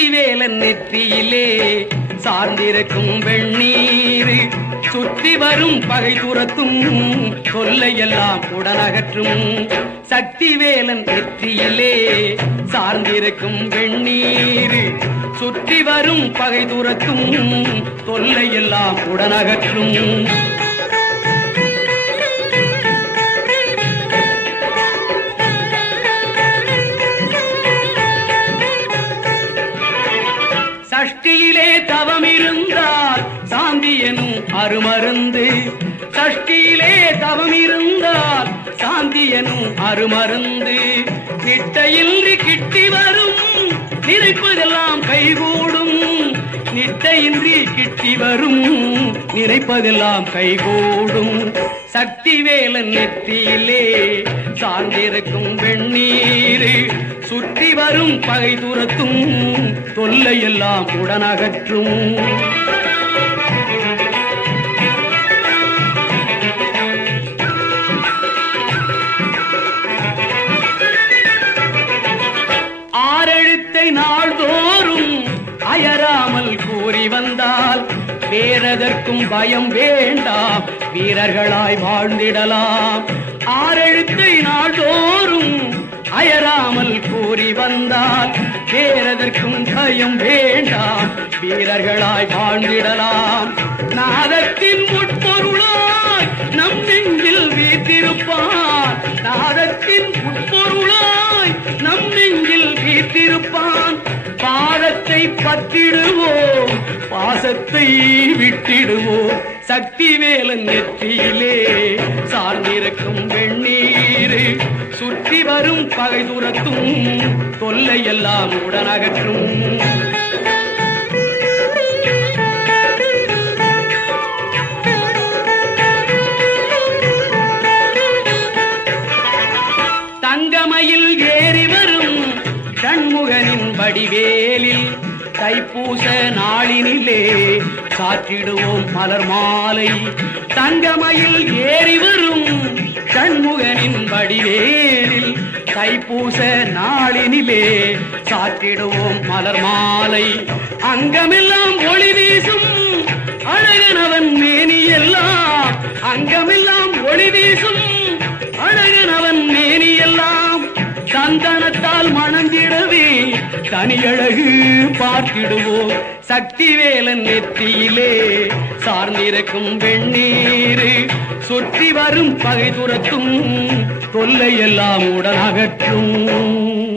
சக்தி வேலன் நெற்றியிலே சார்ந்திருக்கும் வெண்ணீர். சுற்றி வரும் பகை துரத்தும் தொல்லையெல்லாம் உடனகற்றும். சக்தி வேலன் நெற்றியிலே சார்ந்திருக்கும் வெண்ணீர். சுற்றி வரும் பகை துரத்தும் தொல்லையெல்லாம் உடனகற்றும். எனும் அருமருந்து சஷ்டியிலே தவம் இருந்தால் சாந்தி எனும் அருமருந்து நிட்டையின்றி கிட்டி வரும். நினைப்பதெல்லாம் கைகூடும். நிட்டையின்றி கிட்டி வரும். நினைப்பதெல்லாம் கைகூடும். சக்தி வேலன் நெத்தியிலே சார்ந்திருக்கும் வெண்ணீர் சுற்றி வரும் பகை துரத்தும். தொல்லையெல்லாம் உடனகற்றும். ஆரெழுத்தை நாள்தோறும் அயராமல் கூறி வந்தால் வேறதற்கும் பயம் வேண்டாம் வீரர்களாய் வாழ்ந்திடலாம். ஆரெழுத்தை நாள்தோறும் அயராமல் கூறி வந்தால் வேறதற்கும் பயம் வேண்டாம் வீரர்களாய் வாழ்ந்திடலாம். நாதத்தின் உட்பொருளாய் நம் நெஞ்சில் வீத்திருப்பான் நாதத்தின் உட்பொருளாய் நம் நெஞ்சில் வீத்திருப்பான் பற்றிடுவோம் பாசத்தை விட்டிடுவோம். சக்தி வேலன் நெற்றியிலே சார்ந்திருக்கும் வெண்ணீர் சுற்றி வரும் பகை துரத்தும் தொல்லையெல்லாம் உடனகற்றும். தங்கமயில் ஏறி வரும் சண்முகனின் வடிவேலில் தைப்பூச நாளினிலே சாற்றிடுவோம் மலர் மாலை. தங்கமயில் ஏறி வரும் கண்முகனின் வடிவேலில் தைப்பூச நாளினிலே சாற்றிடுவோம் மலர் மாலை. அங்கமெல்லாம் ஒளி வீசும் அழகனவன் மேனியெல்லாம் அங்கமெல்லாம் ஒளி வீசும் அழகனவன் மேனியெல்லாம் சந்தனத்தால் மணந்திடவே தனியழகு பார்த்திடுவோம் சக்திவேலன் நெத்தியிலே சார்ந்திருக்கும் வெண்ணீர் சுற்றி வரும் பகை துரத்தும் தொல்லையெல்லாம் உடனகற்றும்.